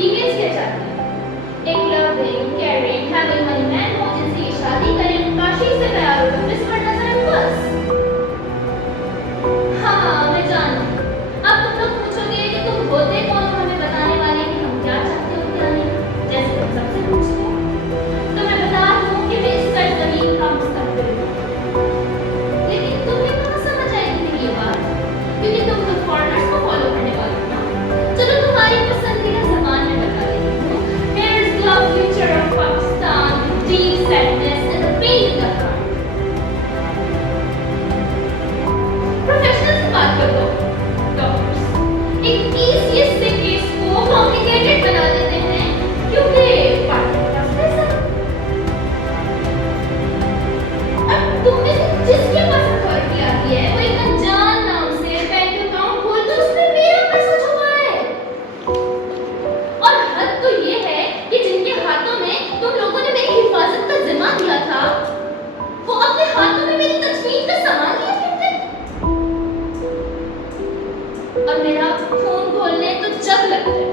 Females क्या चाहती हैं? एक loving, caring, having money man हो जिनसे ये शादी करें, काशी से तैयार होकर विस्फोट नजर बस। हाँ, मैं जानती हूँ। अब तुम लोग पूछोगे कि तुम होते कौन हो हमें बताने वाले कि हम क्या चाहते हो क्या नहीं, जैसे तुम सबसे पूछते हो। तो मैं बता दूँ कि मैं इस सरजमीन का मुस्तकबिल हूँ। लेकिन तुम्हें कहाँ समझ आएगी मेरी ये बात? क्योंकि तुम खुद फॉरेनर्स को फॉलो करने वाले हो ना। चलो तुम्हारी पसंदीदा ज़बान में बता देती हूँ। Here is the future of Pakistan, the deep sadness and the pain in the heart. Professional से बात कर दो। डॉक्टर्स एक easiest से केस को कॉम्प्लिकेटेड बना देते हैं क्योंकि पार्टी का पैसा। अब तुम में से जिसके पास अथॉरिटी आती है वो एक अनजान नाम से बैंक अकाउंट खोलकर उसमें मेरा पैसा छुपा है। और हद तो ये है कि जिनके हाथों में तुम लोगों ने मेरी हिफाजत का जिम्मा दिया था वो अपने हाथों में मेरी तजवीज का सामान लिए फिरते। अब मेरा खून खोलने तो जब लगता है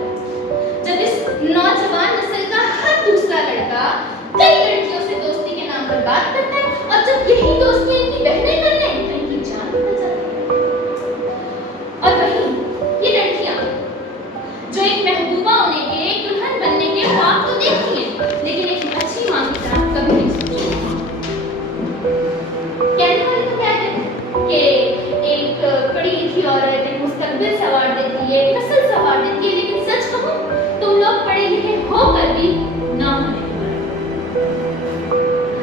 जब इस नौजवान नस्ल का हर दूसरा लड़का कई लड़कियों से दोस्ती के नाम पर बात करता है और जब यही दोस्ती इनकी बहनें कर लें तो इनकी जान निकल जाती है। और वहीं ये लड़कियां जो एक महबूबा होने के, एक दुल्हन बनने के ख्वाब तो देखती हैं लेकिन एक अच्छी मां की तरह कभी नहीं सोचती। कहने वाले तो क्या कहते हैं कि एक पढ़ी लिखी औरत एक मुस्तकबिल सवार देती है, नस्ल सवार देती है, लेकिन सच कहूं तुम लोग पढ़े लिखे होकर भी ना होने के बराबर।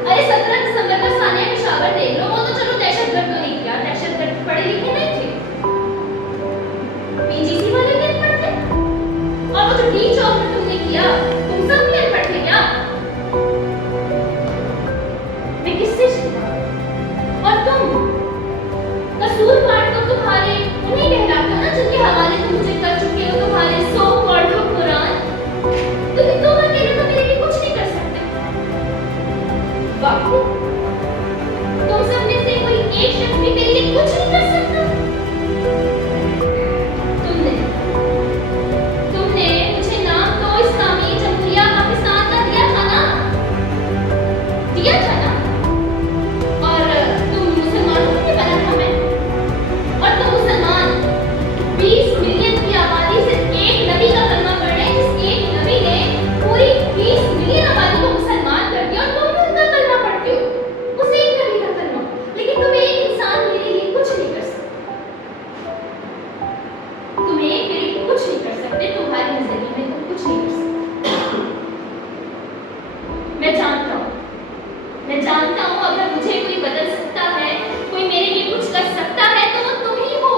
अरे 17 दिसंबर का सानिया पेशावर देख लो, वो तो चलो दहशतगर्द तो नहीं किया, दहशतगर्द पढ़े लिखे नहीं थे, पीजीसी वाले भी अनपढ़ थे। और वो जो डी जॉब में तुमने किया तुम सब भी अनपढ़ थे क्या? मैं किससे शिकवा? और तुम कसूरवार तो तुम्हारे उन्हीं कहलाता ना जिनके हवाले तुम मुझे कर चुके हो, तुम्हारे सो कॉल्ड हुक्मरान। क्योंकि तुम अकेले तो मेरे लिए कुछ नहीं कर सकते। वाकई तुम सब में से कोई एक शख्स भी मेरे लिए कुछ नहीं कर सकता। तुमने मुझे नाम तो इस्लामी जमहूरिया पाकिस्तान का दिया था ना? और तुम मुसलमानों के लिए बना था मैं। और तुम मुसलमान 20 मिलियन की आबादी से एक नबी का कलमा पढ़ रहे हैं, जिस एक नबी ने पूरी 20 मिलियन आबादी को मुसलमान कर दिया और तुम भी उनका कलमा पढ़ते हो, उस एक नबी का कलमा। लेकिन तुम एक इंसान मेरे लिए कुछ नहीं कर सकते। तुम एक मेरे लिए कुछ नहीं कर सकते, तुम्हारे नजरिए में तुम कुछ नहीं कर सकते। मैं जानता हूँ अगर मुझे कोई बदल सकता है, कोई मेरे लिए कुछ कर सकता है तो वो तुम ही हो,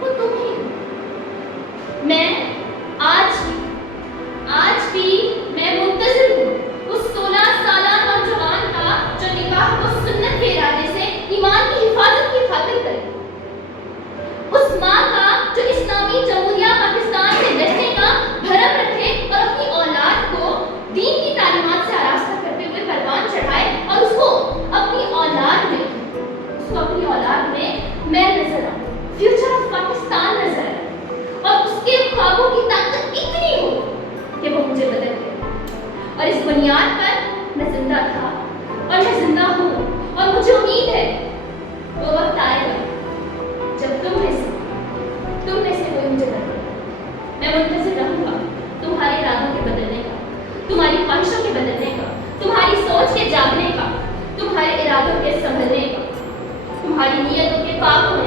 वो तुम ही हो। मैं आज भी मैं मुंतज़िर हूँ उस 16 साल नौजवान का जो निकाह को सुन्नत के इरादे से ईमान की हिफाजत की खातिर करे, उस माँ का जो इस्लामी जमहूरिया पाकिस्तान में रहने का भरम रखे और अपनी औलाद को दीन की तालीमात से आरास्ता करते हुए परवान चढ़ाए और उसको अपनी औलाद में मैं नजर आऊं, फ्यूचर ऑफ पाकिस्तान नजर आए और उसके ख्वाबों की ताकत इतनी हो कि वो मुझे बदल दे। और इस बुनियाद पर मैं जिंदा था और मैं जिंदा हूँ और मुझे उम्मीद है वो वक्त आएगा जब तुम में से कोई मुझे बदले। मैं मुंतज़िर रहूंगा तुम्हारे इरादों के बदलने का, तुम्हारी ख्वाहिशों के बदलने का, तुम्हारी सोच के जागने का, तुम्हारे इरादों के संभलने का, तुम्हारी नीयतों के पाक होने